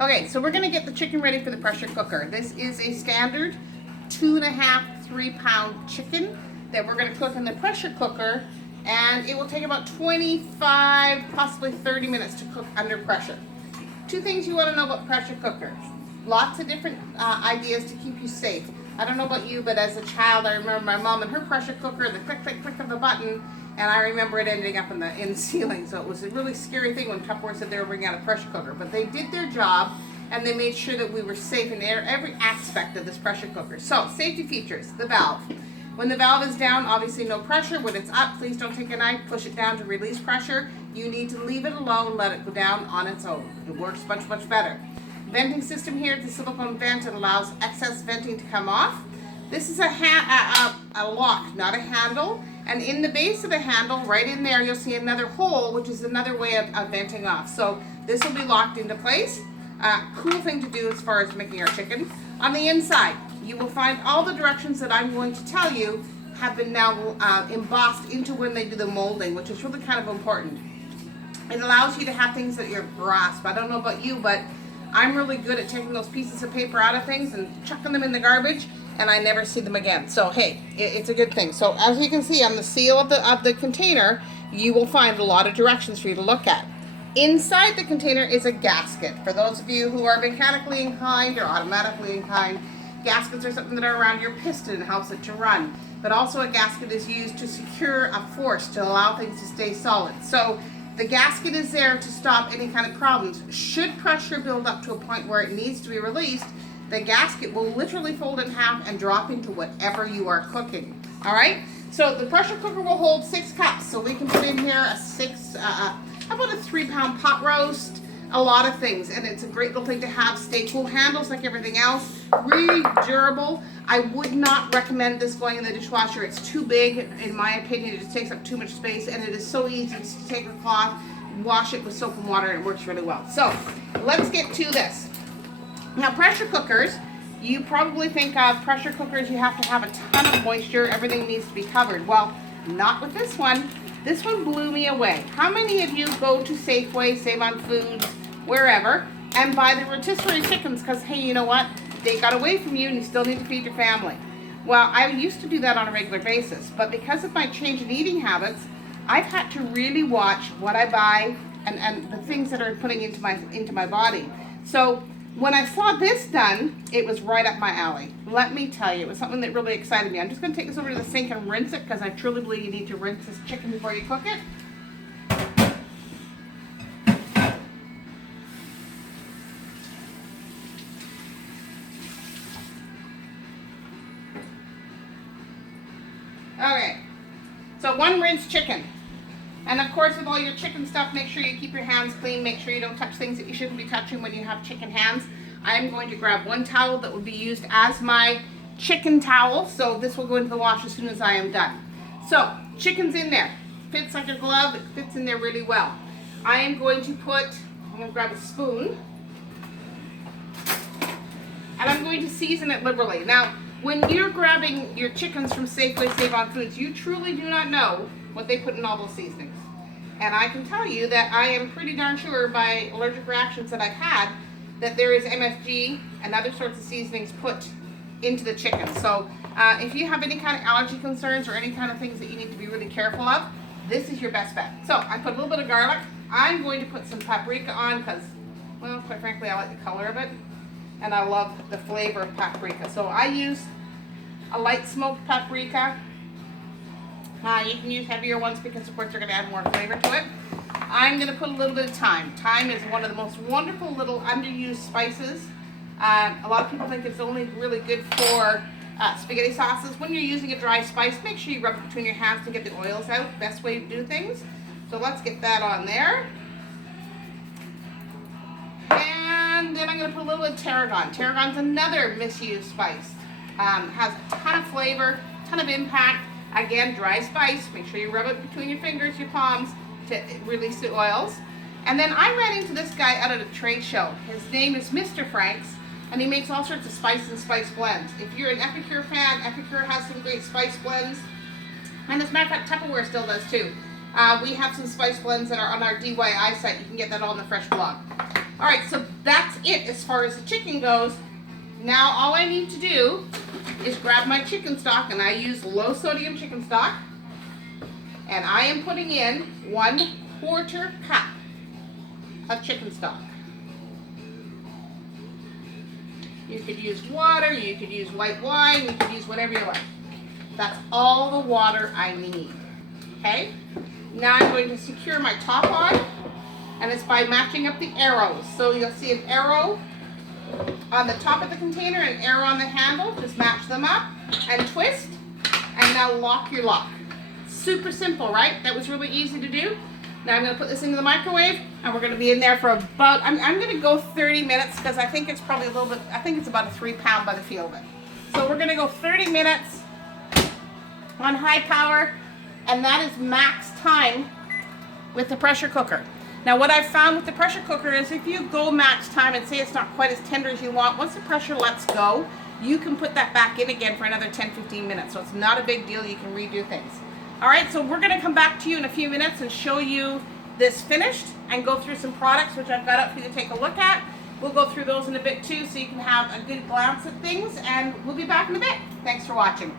Okay, so we're gonna get the chicken ready for the pressure cooker. This is a standard 2.5, 3 pound chicken that we're gonna cook in the pressure cooker, and it will take about 25, possibly 30 minutes to cook under pressure. Two things you wanna know about pressure cookers. Lots of different ideas to keep you safe. I don't know about you, but as a child, I remember my mom and her pressure cooker, the click, click, click of the button, and I remember it ending up in the ceiling. So it was a really scary thing when Tupperware said they were bringing out a pressure cooker. But they did their job, and they made sure that we were safe in every aspect of this pressure cooker. So safety features, the valve. When the valve is down, obviously no pressure. When it's up, please don't take a knife, push it down to release pressure. You need to leave it alone, let it go down on its own. It works much, much better. Venting system here, the silicone vent, it allows excess venting to come off. This is a lock, not a handle. And in the base of the handle, right in there, you'll see another hole, which is another way of venting off. So this will be locked into place. Cool thing to do as far as making our chicken. On the inside, you will find all the directions that I'm going to tell you have been now embossed into when they do the molding, which is really kind of important. It allows you to have things at your grasp. I don't know about you, but I'm really good at taking those pieces of paper out of things and chucking them in the garbage, and I never see them again. So hey, it's a good thing. So as you can see on the seal of the container, you will find a lot of directions for you to look at. Inside the container is a gasket. For those of you who are mechanically inclined or automatically inclined, gaskets are something that are around your piston and helps it to run. But also a gasket is used to secure a force to allow things to stay solid. So the gasket is there to stop any kind of problems. Should pressure build up to a point where it needs to be released, the gasket will literally fold in half and drop into whatever you are cooking. All right? So the pressure cooker will hold 6 cups. So we can put in here about a 3-pound pot roast, a lot of things. And it's a great little thing to have. Stay cool handles like everything else. Really durable. I would not recommend this going in the dishwasher. It's too big, in my opinion. It just takes up too much space, and it is so easy to take a cloth, wash it with soap and water, and it works really well. So let's get to this. Now, pressure cookers, you probably think of pressure cookers, you have to have a ton of moisture, everything needs to be covered. Well, not with this one. This one blew me away. How many of you go to Safeway, Save on Foods, wherever, and buy the rotisserie chickens because, hey, you know what? They got away from you and you still need to feed your family. Well, I used to do that on a regular basis, but because of my change in eating habits, I've had to really watch what I buy and the things that are putting into my body. So when I saw this done, it was right up my alley. Let me tell you, it was something that really excited me. I'm just going to take this over to the sink and rinse it because I truly believe you need to rinse this chicken before you cook it. Okay, so 1 rinsed chicken. And of course, with all your chicken stuff, make sure you keep your hands clean. Make sure you don't touch things that you shouldn't be touching when you have chicken hands. I am going to grab 1 towel that will be used as my chicken towel. So this will go into the wash as soon as I am done. So, chicken's in there. Fits like a glove. It fits in there really well. I'm going to grab a spoon. And I'm going to season it liberally. Now, when you're grabbing your chickens from Safeway, Save on Foods, you truly do not know what they put in all those seasonings. And I can tell you that I am pretty darn sure by allergic reactions that I've had that there is MSG and other sorts of seasonings put into the chicken. So if you have any kind of allergy concerns or any kind of things that you need to be really careful of, this is your best bet. So I put a little bit of garlic. I'm going to put some paprika on because, well, quite frankly, I like the color of it. And I love the flavor of paprika. So I use a light smoked paprika. You can use heavier ones because, of course, they're going to add more flavor to it. I'm going to put a little bit of thyme. Thyme is one of the most wonderful little underused spices. A lot of people think it's only really good for spaghetti sauces. When you're using a dry spice, make sure you rub it between your hands to get the oils out. Best way to do things. So let's get that on there. And then I'm going to put a little bit of tarragon. Tarragon's another misused spice. Has a ton of flavor, ton of impact. Again, dry spice. Make sure you rub it between your fingers, your palms, to release the oils. And then I ran into this guy out at a trade show. His name is Mr. Frank's, and he makes all sorts of spice and spice blends. If you're an Epicure fan, Epicure has some great spice blends. And as a matter of fact, Tupperware still does too. We have some spice blends that are on our DIY site. You can get that all in the fresh blog. All right, so that's it as far as the chicken goes. Now all I need to do is grab my chicken stock, and I use low sodium chicken stock. And I am putting in 1/4 cup of chicken stock. You could use water, you could use white wine, you could use whatever you like. That's all the water I need. Okay? Now I'm going to secure my top on, and it's by matching up the arrows. So you'll see an arrow on the top of the container, an arrow on the handle. Just match them up and twist, and now lock your lock. Super simple, right? That was really easy to do. Now I'm going to put this into the microwave, and we're going to be in there for about, I'm going to go 30 minutes because I think it's probably a little bit, I think it's about a 3 pound by the feel of it. So we're going to go 30 minutes on high power, and that is max time with the pressure cooker. Now what I've found with the pressure cooker is if you go max time and say it's not quite as tender as you want, once the pressure lets go, you can put that back in again for another 10-15 minutes. So it's not a big deal, you can redo things. All right, so we're gonna come back to you in a few minutes and show you this finished and go through some products which I've got up for you to take a look at. We'll go through those in a bit too so you can have a good glance at things, and we'll be back in a bit. Thanks for watching.